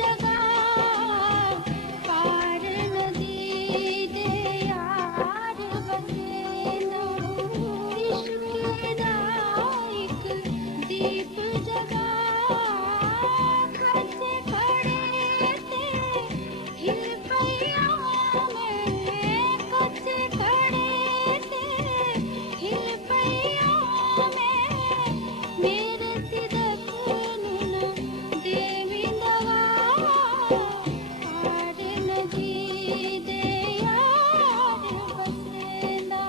जगा पार नदी दे यार बसेना इश्क दा इक दीप जगा खचे खड़े ते हिल पईया मैं खचे खड़े ते हिल पईया मैं मेरे सिदक नूना देवी दवा पार नदी दे यार बसेंदा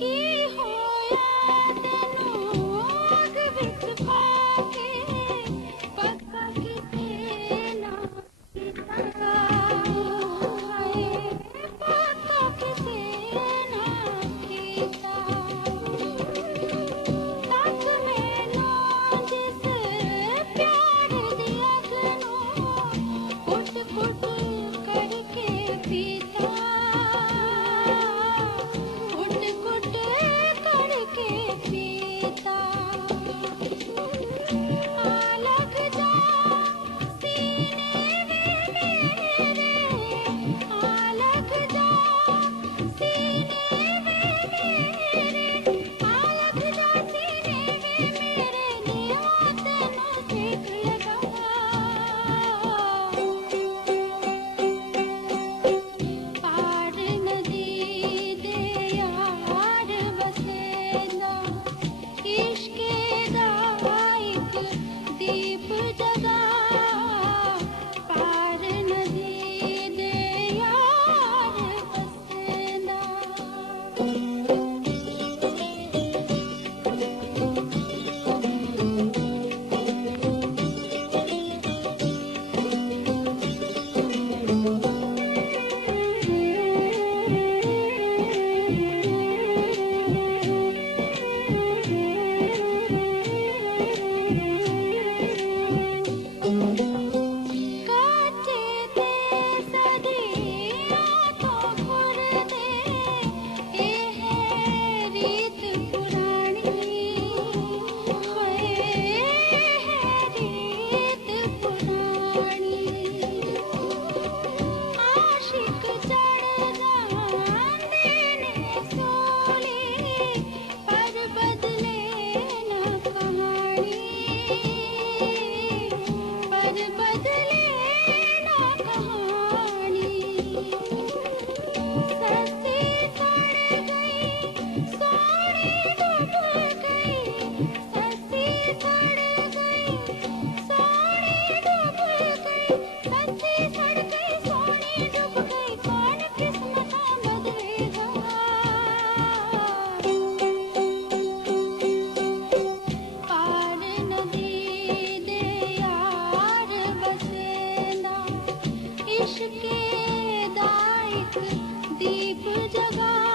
की होया तेनू अग विच पाके पक्का किते ना कीता हाय पक्का किते ना कीता तक मैनू जिस प्यार दी अग नू घुट घुट करके पीता घुट घुट करके पीता आ लग जा सीने में मेरे आ लग जा सीने में मेरे आ लग जा सीने में मेरे निया तेनू सेक लगा पार नदी दे यार बसेंदा इश्क दा इक दीप जगा पार नदी दे यार बसेंदा काचे ते सदियां तो खुरदे ए है रीत पुरानी होए है रीत पुरानी आशिक चढ़ जांदे ने सोली पर बदले ना कहानी पर बदले ना कहानी सस्ती सड़ गई सोनी डूब गई सस्ती सड़ गई सोनी डूब गई सस्ती सड़ गई सोनी डूब गई कौन किस्मत बदलेगा पार नदी दे यार बसेंदा इश्क दा इक दीप जगा